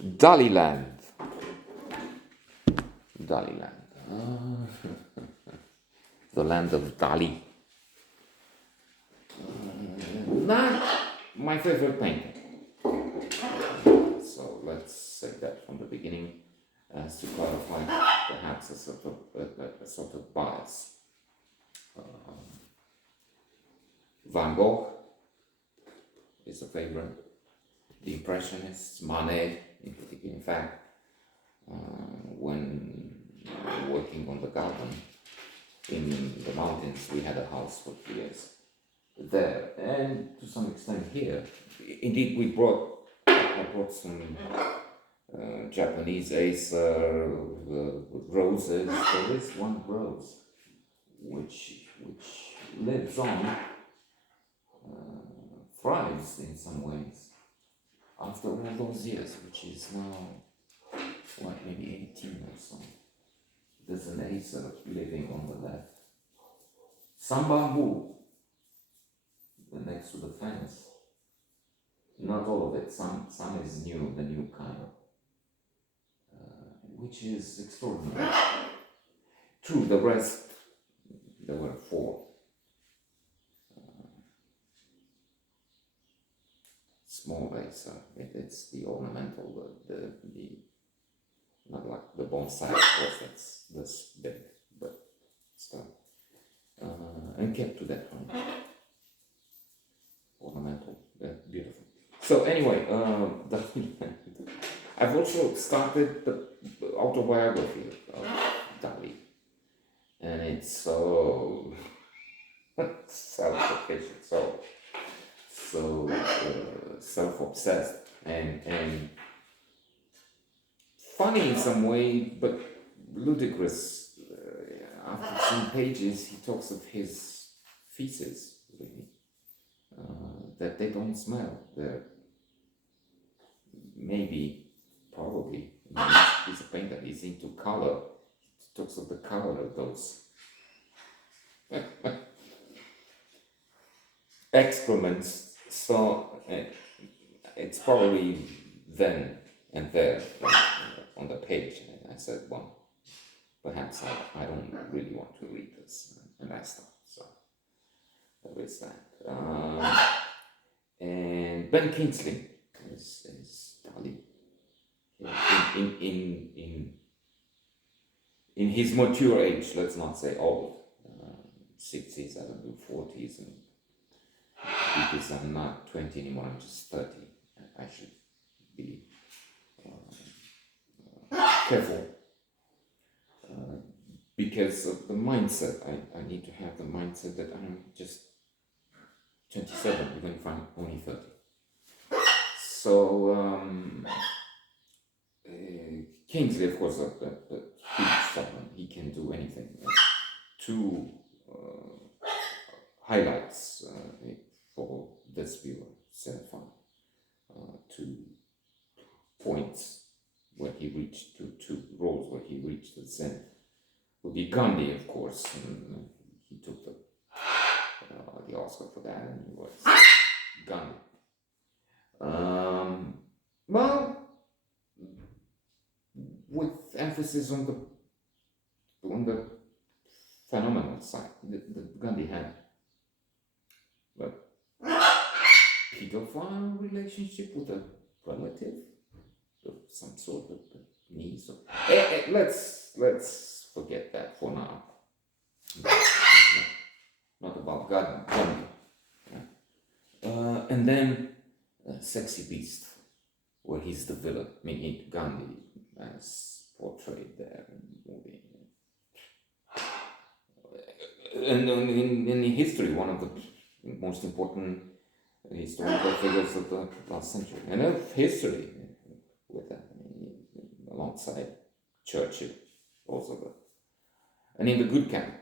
Daliland. Daliland. The land of Dali. Not my favorite painting. So let's say that from the beginning, as to clarify perhaps a sort of bias. Van Gogh is a favorite. The Impressionists, Manet, in fact, when working on the garden in the mountains, we had a house for 2 years there, and to some extent here. Indeed, I brought some Japanese acer roses. There is one rose which lives on, thrives in some ways after all those years, which is now maybe 18 or so. There's an acer living on the left. Some bamboo next to the fence. Not all of it. Some is new, the new kind, which is extraordinary. True, the rest, there were 4. Small acer. It's the ornamental, the not like the bonsai, of course, that's this big, but still. And kept to that one. Ornamental, beautiful. So anyway, I've also started the autobiography of Dali, and it's so self-sufficient, so self-obsessed, and funny in some way, but ludicrous. After some pages, he talks of his feces, really. That they don't smell. They're probably, he's a painter, he's into color. He talks of the color of those excrements. So it's probably then and there on the page. And I said, well, perhaps I don't really want to read this. And I stopped. So there is that. And Ben Kingsley is Dali. In his mature age, let's not say old, 60s, I don't do 40s, and because I'm not 20 anymore, I'm just 30. I should be careful because of the mindset. I need to have the mindset that I'm just 27, even if I'm only 30. So, Kingsley, of course, a huge someone. He can do anything. 2 highlights for this viewer, so far. 2 points where he reached, 2 roles where he reached the zenith. Would be Gandhi, of course. And he took the Oscar for that, and he was Gandhi. Well, with emphasis on the phenomenal side, the Gandhi had a pedophile relationship with a relative of some sort of niece. Let's forget that for now. Not about Gandhi. And then Sexy Beast, where he's the villain, meaning Gandhi as portrayed there in the movie. And in history, one of the most important historical figures of the last century, and of history, with that, alongside Churchill, also. And in the good camp,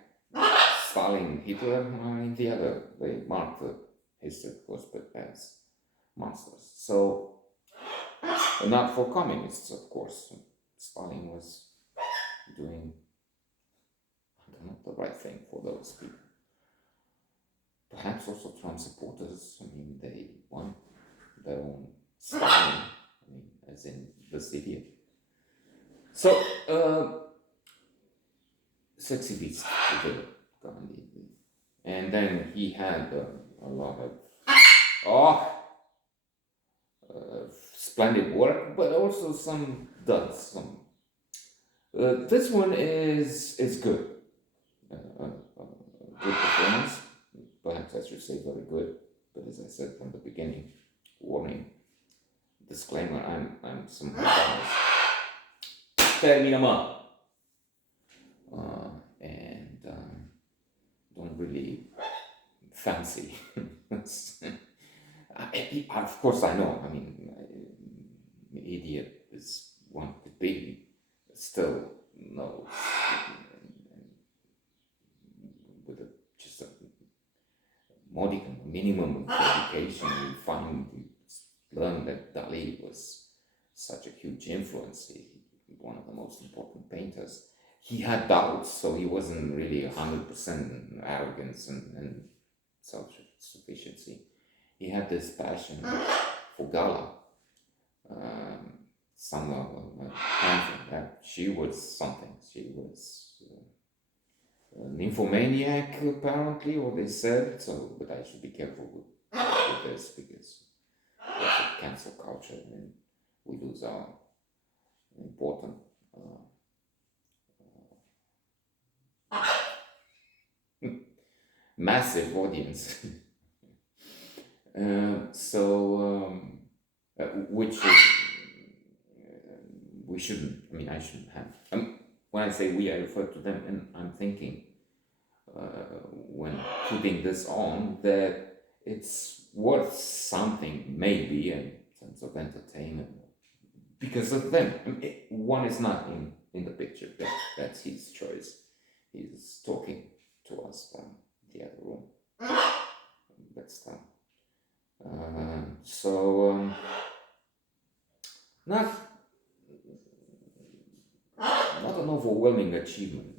Stalin, Hitler, in the other, they marked the history, of course, but as monsters. So, not for communists, of course. Stalin was doing, the right thing for those people. Perhaps also Trump supporters. I mean, they want their own Stalin I mean, as in this idiot. So, Sexy Beast, Gandhi. And then he had a lot of splendid work, but also some duds. This one is good. Good performance. Perhaps I should say very good. But as I said from the beginning, warning, disclaimer, I'm somehow biased. Terminama. And don't really fancy. Of course, I know. I mean, idiot is one could be. Still, no. With just a modicum, minimum of education, you learn that Dali was such a huge influence. One of the most important painters. He had doubts, so he wasn't really 100% arrogance and self-sufficiency. He had this passion for Gala. She was something. She was a nymphomaniac, apparently, or they said. So, but I should be careful with this because that's a cancel culture, and we lose our important massive audience. Which we shouldn't. I mean, I shouldn't have. When I say we, I refer to them, and I'm thinking when putting this on that it's worth something, maybe in terms of entertainment, because of them. I mean, one is not in the picture. That's his choice. He's talking to us from the other room. But still. Not an overwhelming achievement.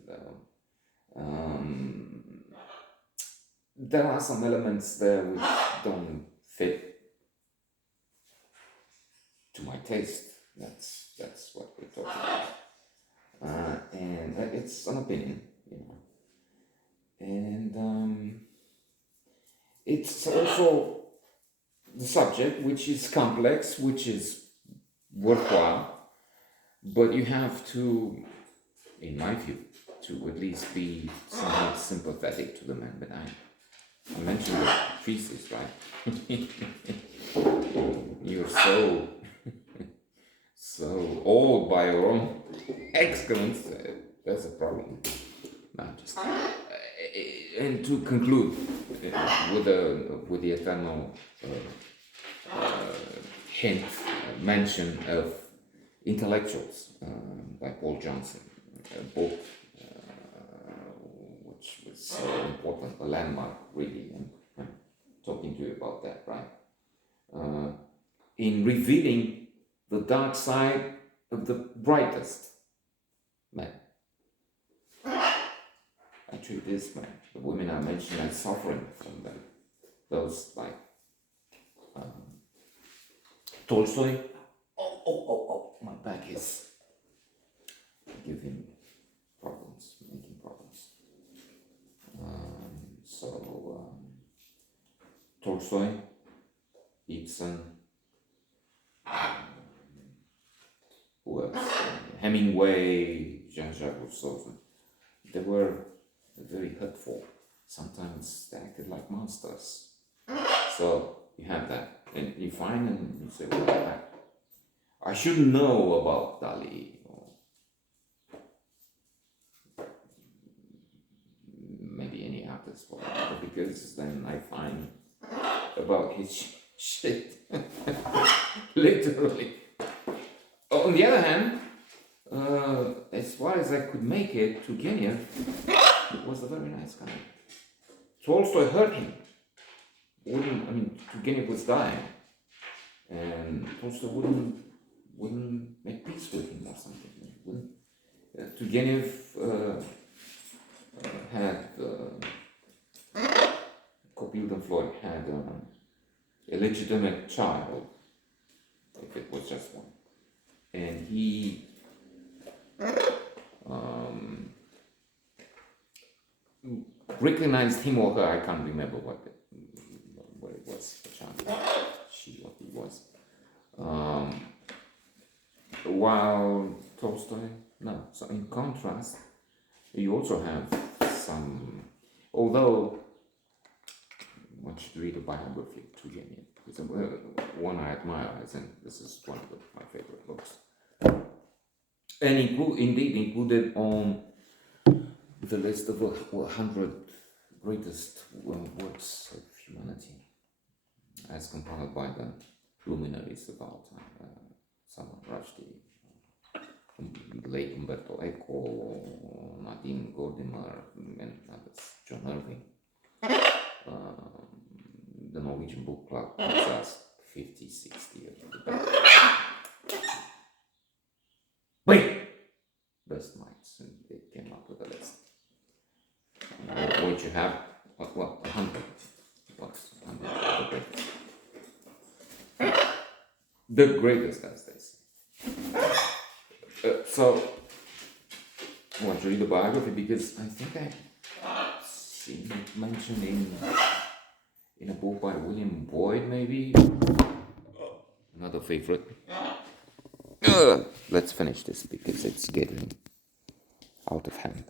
There are some elements there which don't fit to my taste. That's what we're talking about. And it's an opinion, you know. And it's also the subject, which is complex, which is worthwhile, but you have to, in my view, to at least be somewhat sympathetic to the man. But I mentioned the thesis, right? You're so old by your own excrements. That's a problem. Not just. And to conclude with the eternal hint, mention of Intellectuals by Paul Johnson, a book which was important, a landmark really, and I'm talking to you about that, right? In revealing the dark side of the brightest man. Actually, this man, the women I mentioned, are suffering from them. Those like Tolstoy. Oh, my back is giving problems, making problems. Tolstoy, Ibsen, who else? Hemingway, Jean-Jacques Rousseau. They were very hurtful. Sometimes they acted like monsters. So you have that, and you find and you say, well, I shouldn't know about Dali, or maybe any artist, because then I find about his shit, literally. On the other hand, as far as I could make it, Turgenev was a very nice guy. Tolstoy hurt him. Turgenev was dying, and Tolstoy wouldn't make peace with him or something. Turgenev had Copilde and Floyd had a legitimate child if it was just one. And he recognized him or her, I can't remember what it was, the child, she or he was. While Tolstoy, no. So in contrast, you also have some, although one should read a biography of Turgenev, because one I admire, I think this is one of my favorite books. And indeed included on the list of 100 greatest works of humanity, as compiled by the luminaries of our time, Salman Rushdie, late Umberto Eco, Nadine Gordimer, and others, John Irving. The Norwegian Book Club puts us 50, 60 years of the back. Wait! Best minds, and they came up with a list. What you have, 100. What's 100? The greatest, as they say. So, I want to read the biography because I think I've seen it mentioned in a book by William Boyd, maybe. Another favorite. Let's finish this because it's getting out of hand.